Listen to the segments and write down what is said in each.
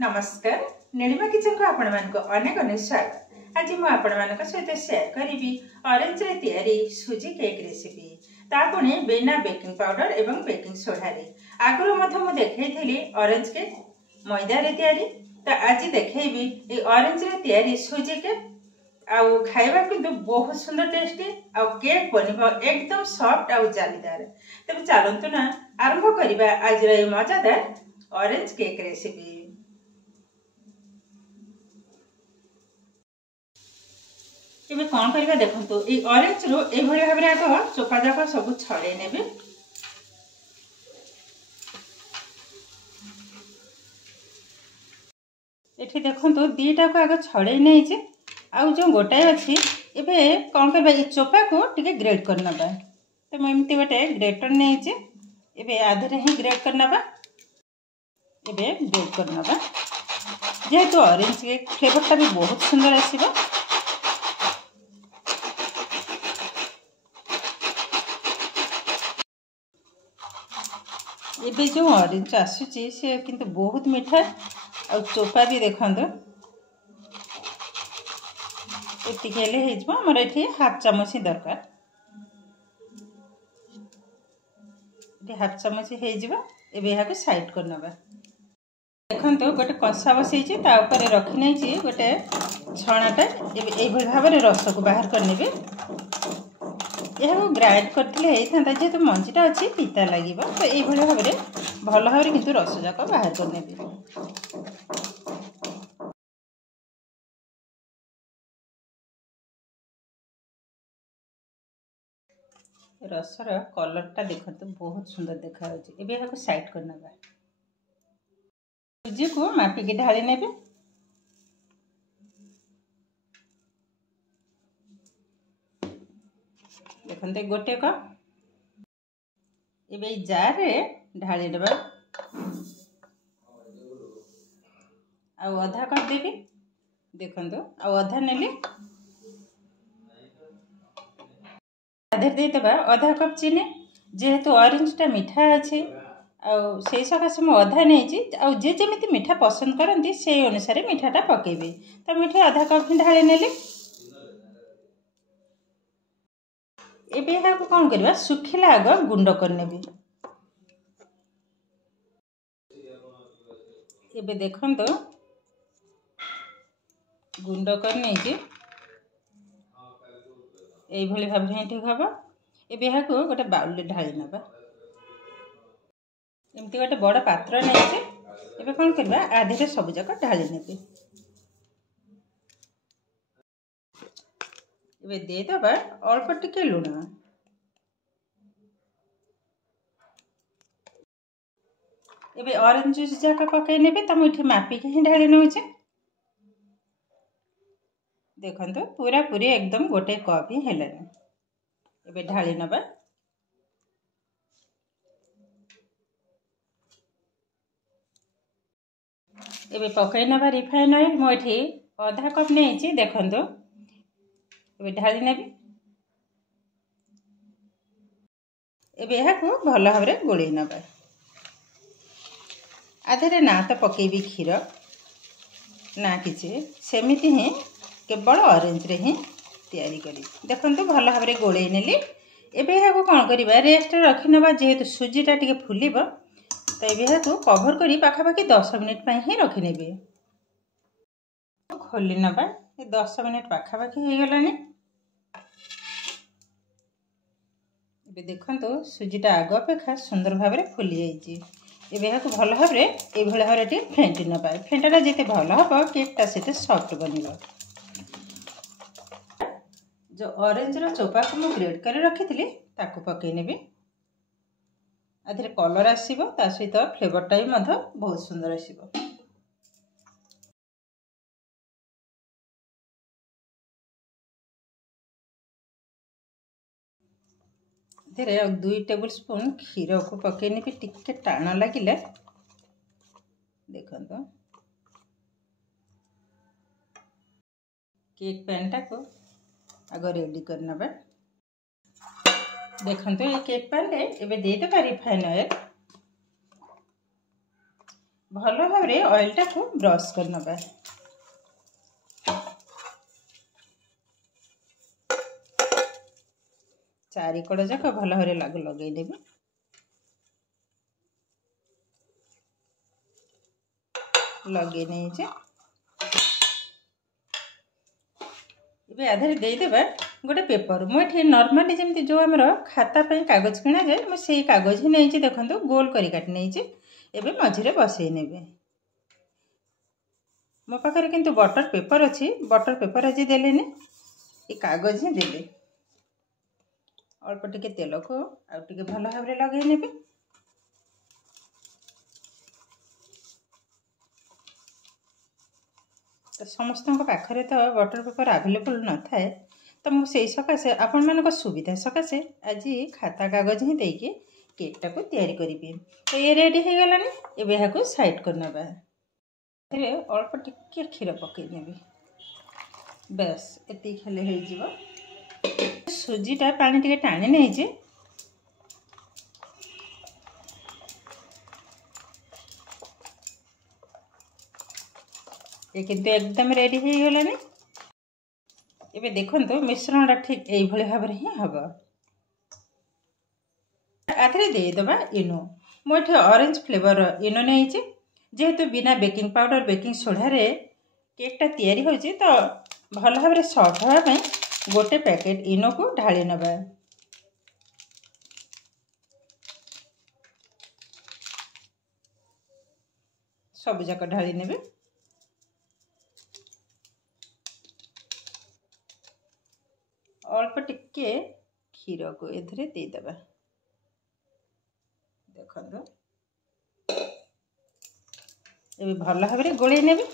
नमस्कार नीलिमा किचन को आपण मानको अनेक अनेक स्वागत। आज मु आपण मानक सहित शेयर करी ऑरेंज रे तैयारी सुजी केक रेसिपी तापुणी बिना बेकिंग पाउडर एवं बेकिंग सोडा रे। आगुरो मध मु देखैथिली ऑरेंज केक मैदा रे तैयारी, तो आज देखैबी ए ऑरेंज रे तैयारी सुजी केक। आउ खाइबा किंतु बहुत सुंदर टेस्टी आउ केक बनिबो एकदम सॉफ्ट आउ जालीदार। तबे चलंतु ना आरंभ करिबा आज रे मजादार ऑरेंज केक रेसिपी। इबे कौन करिबा देखंतु ए ऑरेंज रो ए भली भाबरे आग चोपा जाक सब छड़े नेबे। एठी देखंतु दीटा को आग छड़े नै जे आउ जो गोटाय अछि एबे कौन करबा ए चोपा को टिके ग्रेट करनबा। तो म एमती गोटे ग्रेटर नै जे एबे आधरे ही ग्रेट करनबा। एबे ग्रेट करनबा जेहेतु ऑरेंज के फ्लेवर ता भी बहुत सुंदर आसीबा। एबे जो ऑरेंज आसुची से किंतु बहुत मीठा और चोपा भी देखंदो एति केले हेजबो। हमर एठी हाफ चम्मच दरकार, एठी हाफ चम्मच हेजबो। एबे याको साइड करनबा। देखंतो गोटे कसा बसैची ता ऊपर रखि नै छी गोटे छणाटा। एबे एई भली भाबरे रस को बाहर करनेबे। यह ग्राइंड करथिले हेइथांता जेतु मंजीटा अछि पिता लागिबो, तो एई भली भाबरे भल भाबरे किंतु रस जाक बाहर करनेबे। रसर कलरटा देखंतु बहुत सुंदर देखा होछि। एबे याको साइड करनबा। सुजी को मापी के ढाली नेबे। देखंते गोटे कप एबे जार रे ढाली देबा। आ आधा कप देबी। देखंतो आ आधा नेली आधे दे देबा। आधा कप चीनी जेहेतु ऑरेंज टा मीठा अछि आ सेई सकासे म आधा नै छी। आ जे जेमिति मीठा पसंद करंती सेई अनुसार मीठाटा पकेबे। तो मीठा आधा कप ढाली नेली। एबे याको कोन करबा सुखिला आग गुंड करनेबी। एबे देखंतो गुंड करने जे एई भली भाबरे ठीक हबो। एबे याको गोटे बाउल ले ढाली नबा। एमती गोटे बड़ पात्र नै जे एबे कोन करबा आधे सब जाक ढाली नेबे। एबे दे दबा अल्प टिके लूण। एबे ऑरेंज जूस जाक पकाई नेबे। त मुठी मापी के ही ढाली नउचे। देखंतो पूरा पूरी एकदम गोटे कप ही हेलानी। एबे ढाली नबा। एबे पकाई नबा रिफाइन ऑयल मोठी आधा कप नै छी। देखंतो एबे ढाली नेबी। एबे याको भल भाबरे गोळी नबा। आधरे ना तो पकेबी क्षीर ना किछि सेमिति ही केवल ऑरेंज रे ही तैयारी करी। देखंतो भल भाबरे गोळै नेली। एबे याको कोन करिबा रेस्ट रखि नबा। जेहेतु सुजीटा टिके फुलिबो तो एबे याको कवर करी पाखा पाखी 10 मिनिट पई ही रखि नेबे। खोली नबा। ए 10 मिनिट पाखा पाखी हे गलानी। एबे देखंतो सुजीटा आग अपेक्षा सुंदर भाबरे फुली जाईची। एबे याको भल भाबरे ए भले भाबरे टी फेंटी नबा। फेंटाटा जेते भल हबो केकटा सेते सॉफ्ट बनिबो। जो ऑरेंज रो चोपा को मु ग्रेट कर रखिथिली ताको पकई नेबी। आधरे कलर आसीबो ता सहित फ्लेवरटा भी मध बहुत सुंदर आसीबो। धीरे 2 टेबल स्पून क्षीर को पकई नेबी। टिके टाण लागिले देखंतो केक पैन टा को आग रेडी करनबा। देखंतो ये केक पैन रे एबे दे देबा रिफाइन ऑयल। भल भाव ऑयल टाको ब्रश कर नबा। चारिकड़ जाक भल भाव लागू लगे नेबे। लगे नहीं जे इबे आधार देदेबा गोटे पेपर। मुझे नॉर्मली जमी जो आम खाता कागज किणा जाए मुझे कागज ही नहीं देखो गोल कर काटी नहीं एबे मझे बसई नेबे। मो पाखे किंतु बटर पेपर अच्छी बटर पेपर आज देलेनी ये कागज ही देले। अल्प टिके तेल को आउटे भल भाव लगे नेबे। तो समस्त पाखे तो बटर पेपर आवेलेबल न थाए तो मुझे सकाशे आपण मान सुविधा सकाशे आज खाता कागज ही देकी केक टाको तैयारी करी। तो ये रेडी हो गलानी। एबे यहाँ साइड कर नबा। अल्प टिके क्षीर पकई नेबी। बस एति खेले हो जीव। सुजीटा पानी टिके टाणी नहीं ये किंतु एकदम रेडी हो गलानी। एबे देखंतु मिश्रणटा ठीक एई भली भाव रे ही हबो। आधरे दे दबा इनो। मोठे ऑरेंज फ्लेवर इनो नहीं जेहेतु बिना बेकिंग पाउडर बेकिंग सोडा रे केकटा तैयारी होची तो भल भाव रे सॉफ्ट होगा पे गोटे पैकेट इनो को ढाली नबा। सब जाक ढाली नेबे। अल्प टिके क्षीर को एधरे दे दबा। देखो ये भल भाव रे गोले नेबे।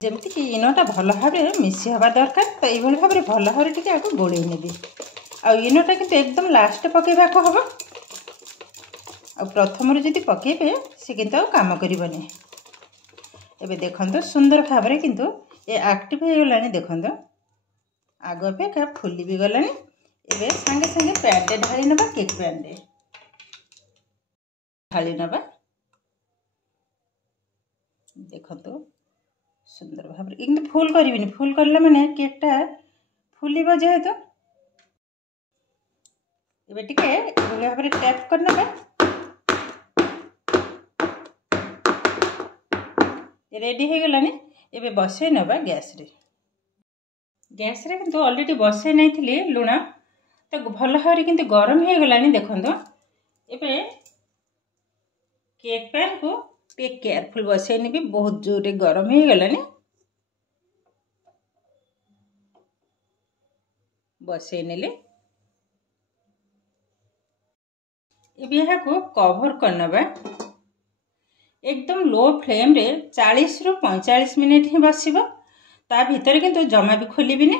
जमती कि इनोटा भल भाव मिसी हवा दरकार तो ये भाव भल भाव टे आगे गोले नेबी। आ इनोटा किंतु एकदम लास्ट पकेबा को हबो। आ प्रथम जदि पकेबे से किंतु काम करिवनी। एबे देखंतो सुंदर भाव रे किंतु ये एक्टिव हो गलानी। देखंतो आग अपेक्षा फुली भी गलानी। एबे संगे संगे पैन रे ढाली नबा। केक पैन रे ढाली नबा। देखंतो सुंदर भाव रे फुल करिविनी। फुल करले माने केकटा फुलिबो जेहेतु। एबे टिके एभली भाव रे टैप कर नबा। रेडी हो गलानी। एबे बसई नबा गैस रे। गैस रे किंतु ऑलरेडी बसई नहीं थिली लुण तो भल भाव रे किंतु गरम हो गलानी। देखंतो एबे केक पैन को टे केयरफुल बसई नेबी। बहुत जोर रे गरम हो गलानी। बसई नेले। एबे यहाँ को कवर कर नबा। एकदम लो फ्लेम रे 40 रु 45 मिनिट ही बसिबो। ता भीतर किंतु जमा भी खोलिबिनी।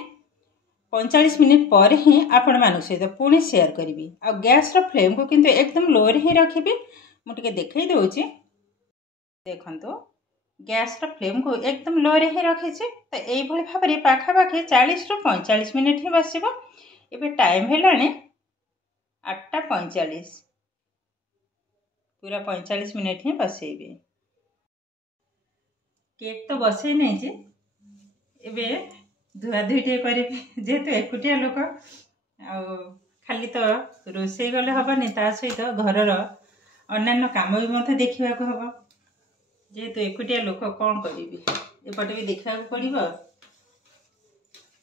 45 मिनिट पर ही आपण मान सहित पुणी शेयर करी। आ गैस रो फ्लेम को किंतु एकदम लो रे ही रखिबी। मु टिके देखै दउची। देखंतो गैस रो फ्लेम को एकदम लो रे ही रखिछि। तो एई भली भाव रे पाखा पाखी 40 रु 45 मिनिट ही बसिबो। एबे टाइम हेलाने 8:45। पूरा 45 मिनिट ही बसैबे। केक तो बसई नहीं जे एबे धुआ धुईटे करी। जेहेतु एकुटिया लोक खाली तो रोसई गले हबनी ता सहित घरर अन्यान्य काम भी मत देखा हम। जेहेतु एकुटिया लोक कौन करी एपटे भी देखा पड़ो।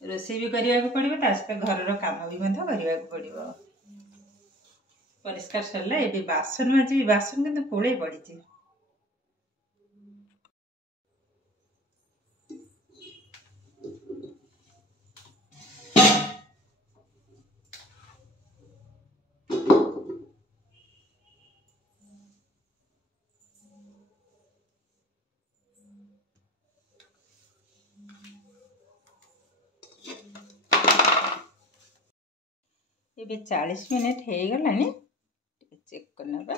रोसई भी करने को पड़ो ता सहित घरर काम भी करने को पड़ो। परिष्कार सरला। ये बासन माजी बासन किंतु पोड़े पड़ी। ये 40 मिनिट हो गलानी। चेक करना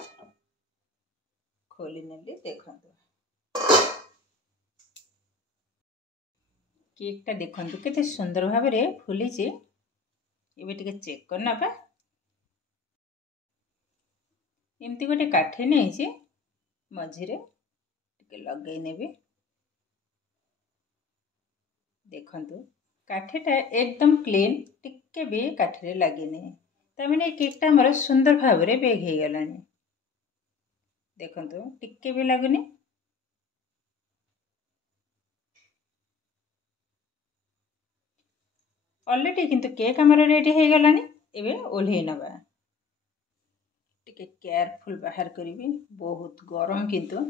खोली नेली। देखो केकटा देखो केते सुंदर भाव में फुली। ये टिके चेक करना। एमती गोटे काठी नहीं मझिरे टिके लगे नेबी देखंतु काठीटा एकदम क्लीन टिके भी काठी लगे तमें केकटा मोर सुंदर भाव में बेक हो गला देखंतु टिके भी लगुनि ऑलरेडी किंतु केक हमर रेडी हो गलानी एबे ओल्हे नबा टिके केयरफुल बाहर करी बहुत गरम किंतु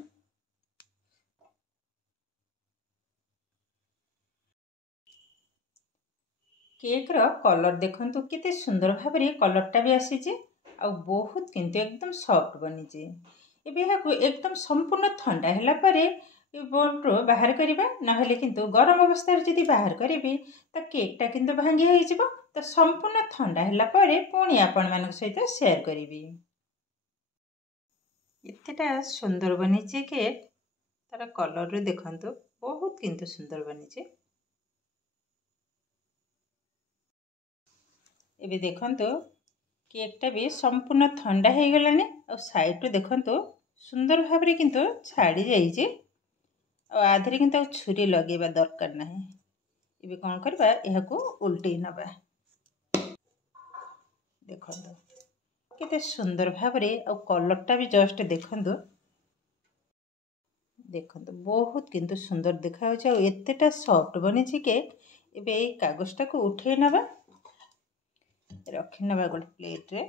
केक रो कलर देखंतु केते सुंदर भाव रे कलरटा भी आसी आ बहुत किंतु एकदम सॉफ्ट बनी एबे एकदम संपूर्ण ठंडा हैला परे बोर्ड बाहर करिबा नहले किंतु गरम अवस्था रे जदी बाहर करिबी त केकटा किंतु भांगी होई जिवो त संपूर्ण ठंडा हैला परे पुणी आपण मानक सहित शेयर करिबी एतेटा सुंदर बनी केक तार कलर रे देखंतु बहुत किंतु सुंदर बनी एबे देखंतु केकटा भी संपूर्ण ठंडा हो गलानी और साइड देखंतु सुंदर भाव रे किंतु छाड़ी जाइए और आधे किंतु छुरी लगेबा दरकार नहीं एबे कौन करबा एहाकू उल्टी नबा देखंतु केते सुंदर भाव रे और कलरटा भी जस्ट देखंतु देखंतु बहुत किंतु सुंदर देखा हो एतेटा सॉफ्ट बनी के एबे कागजटा को उठे नबा रखी नबा गोटे प्लेट रे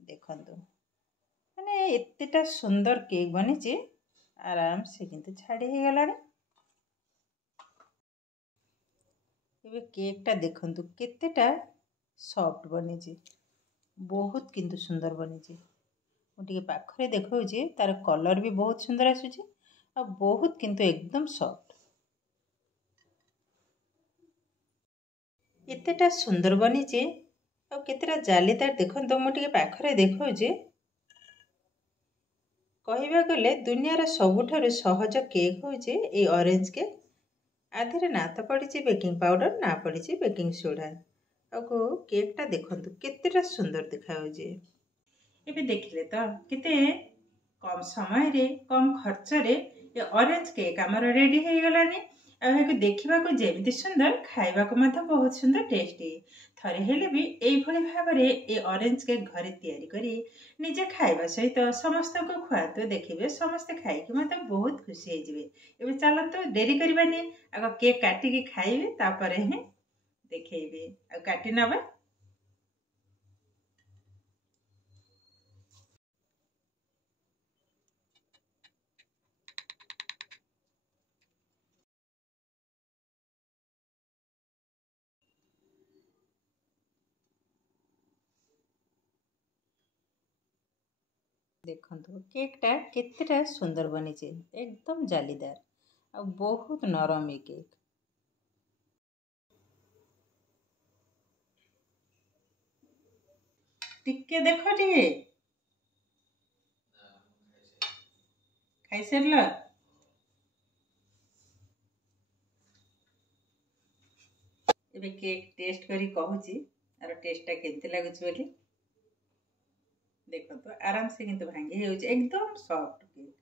देखंतु माने एतेटा सुंदर केक बनी आराम से किंतु छाड़ी हो गलानी एबे केकटा देखंतु केतेटा सॉफ्ट बनी बहुत किंतु सुंदर बनी मुझे पाखरे देखौछि तार कलर भी बहुत सुंदर आसुछि आ बहुत किंतु एकदम सॉफ्ट एतेटा सुंदर बनी आ केतेटा जालीदार देखंतु मुझे पाखरे देखौछि कहबा गले दुनियार सबुठारु सहज केक होछि ए ऑरेंज केक आधे ना तो पड़ी बेकिंग पाउडर ना पड़ी बेकिंग सोडा आको केकटा देखंतु केतेटा सुंदर देखा एबे देखिले तो केते कम समय रे कम खर्च रे ये ऑरेंज केक हमर रेडी हो गलानी आ देखा जेमती सुंदर खाइबा को मत बहुत सुंदर टेस्टी थरे हेले भी एई भली भाव रे ए ऑरेंज केक घरे तैयारी करी निजे खाइबा सहित समस्त को खुआतो देखिबे समस्त खाई कि मत बहुत खुशी हो जिवे एबे चलतो देरी करबानी आगो केक काटी के खाइबे तापरे हे देखेबे आ काटी नबा देखंतु केकटा केतेटा सुंदर बनी एकदम जालीदार आ बहुत नरम ये केक टिके देखो टिके खाई सरला एबे केक टेस्ट करी कहूची आरो टेस्टटा केते लागुची बोली देखो तो आराम से किंतु भांगी हो एकदम सॉफ्ट केक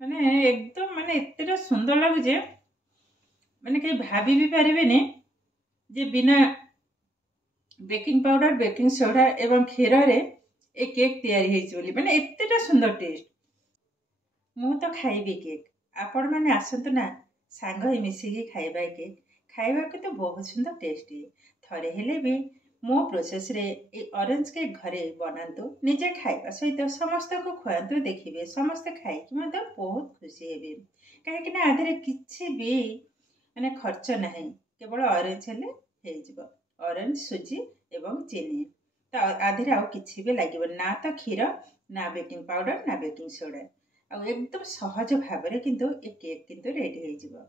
माने एकदम माने एतेटा सुंदर लागुचे माने कहीं भाभी भी पारिबेनी जे बिना बेकिंग पाउडर बेकिंग सोडा एवं क्षीर रे ए केक तैयारी हेछि बोली माने एतेटा सुंदर टेस्ट मु तो खाइबी केक आपण माने आसंतु ना सांग ही मिसिकी खाइबा केक खाइबा के तो बहुत सुंदर टेस्टी थरे हेले भी मो प्रोसेस रे ए ऑरेंज केक घरे बनातु निजे खाइबा सहित समस्त को खुआतु देखिबे समस्त खाई कि मत बहुत खुशी हेबे काहे कि ना आधरे किछि भी माने खर्च नाही केवल ऑरेंज हेले हे जिवो ऑरेंज सुजी एवं चीनी तो आधरे आ किछि भी लागिबो ना तो क्षीर ना बेकिंग पाउडर ना बेकिंग सोडा आ एकदम सहज भाव रे किंतु ए केक किंतु रेडी हे जिवो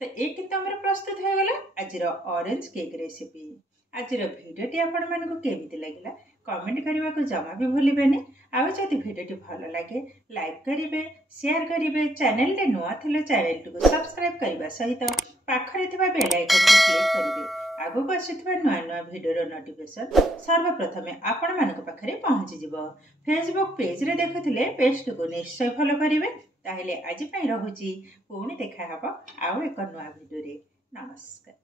तो ये किंतु हमर प्रस्तुत हो गला आजिर ऑरेंज केक रेसिपी आजिर भिडियोटी आपण मानकु केमिति लागिला कमेंट करबा को जमा भी भूलिबेनी आ जदि भिडियोटी भलो लागे लाइक करिवे शेयर करिवे चैनल रे नुआ थिले चैनल को सब्सक्राइब करबा सहित पाखरे थिबा बेल आइकन को क्लिक करिवे आ आगक आसुवा नुआ नुआ भिडियो नोटिफिकेशन सर्वप्रथमे आपण मानक पाखरे पहुंची जिवो। फेसबुक पेज रे देखुथिले पेज को निश्चय फॉलो करिवे। ताहेले आज पई रहुची पुणी देखा हबो आउ एक नुआ भिडियो रे। नमस्कार।